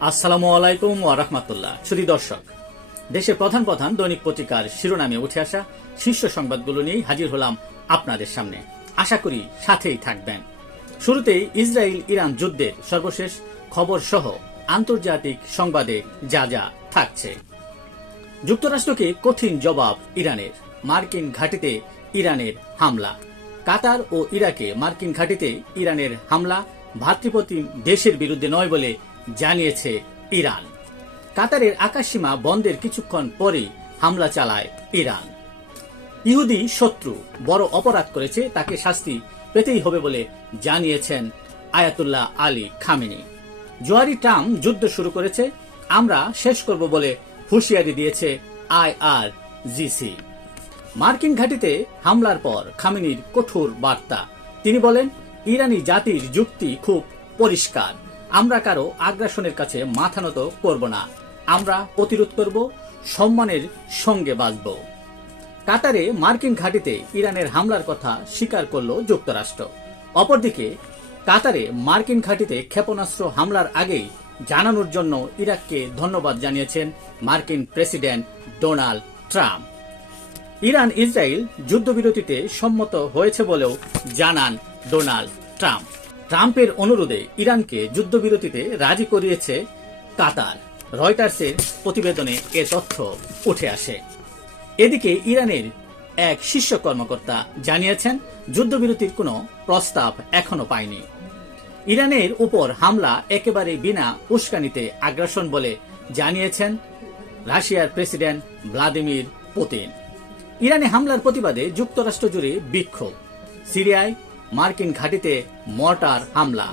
আসসালামু আলাইকুম দর্শক, দেশের প্রধান প্রধান দৈনিক পত্রিকার শিরোনামে উঠে আসা শীর্ষ সংবাদগুলো হাজির হলাম আপনাদের সামনে। আশা করি সাথেই থাকবেন। শুরুতেই ইসরায়েল ইরান যুদ্ধের সর্বশেষ খবর সহ আন্তর্জাতিক সংবাদে যা যা থাকছে। যুক্তরাষ্ট্রকে কঠিন জবাব ইরানের, মার্কিন ঘাঁটিতে ইরানের হামলা। কাতার ও ইরাকে মার্কিন ঘাঁটিতে ইরানের হামলা ভাতৃপ্রতিম দেশের বিরুদ্ধে নয় বলে জানিয়েছে ইরান। কাতারের আকাশসীমা বন্ধের কিছুক্ষণ পরেই হামলা চালায় ইরান। ইহুদি শত্রু বড় অপরাধ করেছে, তাকে শাস্তি পেতেই হবে বলে জানিয়েছেন আয়াতুল্লাহ আলী খামেনি। জোয়ারি ট্রাম্প যুদ্ধ শুরু করেছে, আমরা শেষ করব বলে হুঁশিয়ারি দিয়েছে আই আইআর জিসি মার্কিন ঘাঁটিতে হামলার পর খামিনির কঠোর বার্তা। তিনি বলেন, ইরানি জাতির যুক্তি খুব পরিষ্কার। আমরা কারও আগ্রাসনের কাছে মাথা নত করব না। আমরা প্রতিরোধ করব, সম্মানের সঙ্গে বাঁচব। কাতারে মার্কিন ঘাঁটিতে ইরানের হামলার কথা স্বীকার করল যুক্তরাষ্ট্র। অপরদিকে, কাতারে মার্কিন ঘাঁটিতে ক্ষেপণাস্ত্র হামলার আগেই জানানোর জন্য ইরাককে ধন্যবাদ জানিয়েছেন মার্কিন president Donald Trump. Iran Israel যুদ্ধবিরতিতে সম্মত হয়েছে বলেও জানান ডোনাল্ড ট্রাম্প। ট্রাম্পের অনুরোধে ইরানকে যুদ্ধবিরতিতে রাজি করিয়েছে কাতার। রয়টার্সের প্রতিবেদনে এ তথ্য উঠে আসে। এদিকে ইরানের এক শীর্ষ কর্মকর্তা জানিয়েছেন, যুদ্ধবিরতির কোনো প্রস্তাব এখনও পায়নি। ইরানের উপর হামলা একেবারে বিনা উস্কানিতে আগ্রাসন বলে জানিয়েছেন রাশিয়ার প্রেসিডেন্ট ভ্লাদিমির পুতিন। ইরানে হামলার প্রতিবাদে যুক্তরাষ্ট্র জুড়ে বিক্ষোভ। সিরিয়ায় মার্কিন ঘাঁটিতে মর্টার হামলা।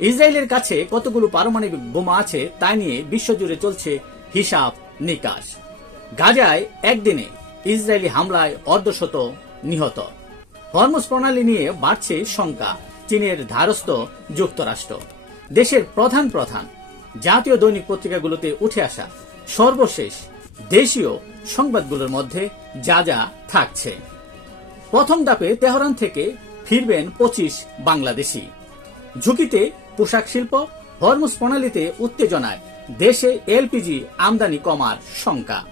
ইসরায়েলের কাছে কতগুলো পারমাণবিক বোমা আছে তা নিয়ে বিশ্বজুড়ে চলছে হিসাব নিকাশ। গাজায় একদিনে ইসরায়েলি হামলায় অর্ধশত নিহত। হরমুজ প্রণালী নিয়ে বাড়ছে শঙ্কা, চীনের ধারস্থ যুক্তরাষ্ট্র। দেশের প্রধান প্রধান জাতীয় দৈনিক পত্রিকাগুলোতে উঠে আসা সর্বশেষ দেশীয় সংবাদগুলোর মধ্যে যা যা থাকছে। প্রথম ধাপে তেহরান থেকে ফিরবেন পঁচিশ বাংলাদেশি। ঝুঁকিতে পোশাক শিল্প, হরমুজ প্রণালীতে উত্তেজনায়, দেশে এলপিজি আমদানি কমার শঙ্কা।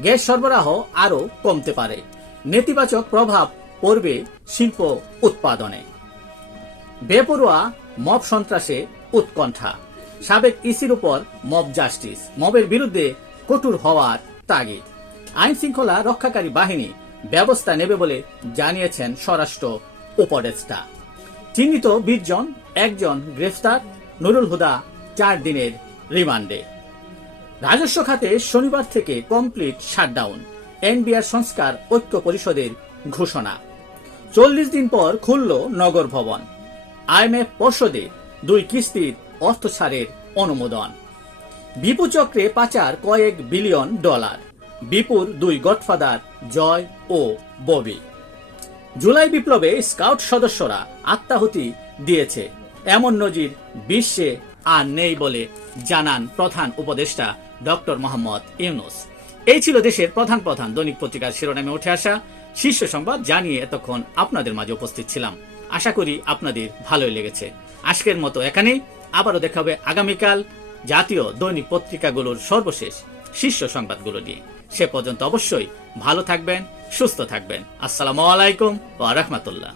গ্যাস সরবরাহ আরও কমতে পারে। নেতিবাচক প্রভাব পড়বে শিল্প উৎপাদনে। বেপরোয়া মব সন্ত্রাসে উৎকণ্ঠা। সাবেক ইসির উপর মব জাস্টিস। মবের বিরুদ্ধে কঠোর হওয়ার তাগিদ। আইন শৃঙ্খলা রক্ষাকারী বাহিনী ব্যবস্থা নেবে বলে জানিয়েছেন স্বরাষ্ট্র উপদেষ্টা। চিহ্নিত বিশ জন একজন গ্রেফতার, নুরুল হুদা চার দিনের রিমান্ডে। রাজস্ব খাতে শনিবার থেকে কমপ্লিট শাটডাউন, এনবিআর সংস্কার ঐক্য পরিষদের ঘোষণা। চল্লিশ দিন পর খুলল নগর ভবন। আইএমএফ পর্ষদে দুই কিস্তির অর্থ ছাড়ের অনুমোদন। বিপু চক্রে পাচার কয়েক বিলিয়ন ডলার। বিপুর দুই গডফাদার জয় ও ববি। জুলাই বিপ্লবে স্কাউট সদস্যরা আত্মাহুতি দিয়েছে। এমন নজির বিশ্বে আর নেই বলে জানান প্রধান উপদেষ্টা ডক্টর মোহাম্মদ ইউনুস। এই ছিল দেশের প্রধান প্রধান দৈনিক পত্রিকার শিরোনামে উঠে আসা। শীর্ষ সংবাদ জানিয়ে এতক্ষণ আপনাদের মাঝে উপস্থিত ছিলাম। আশা করি আপনাদের ভালোই লেগেছে। আজকের মতো এখানেই। আবারও দেখা হবে আগামীকাল জাতীয় দৈনিক পত্রিকাগুলোর সর্বশেষ শীর্ষ সংবাদগুলো নিয়ে। সে পর্যন্ত অবশ্যই ভালো থাকবেন সুস্থ থাকবেন। আসসালামু আলাইকুম ওয়া রাহমাতুল্লাহ।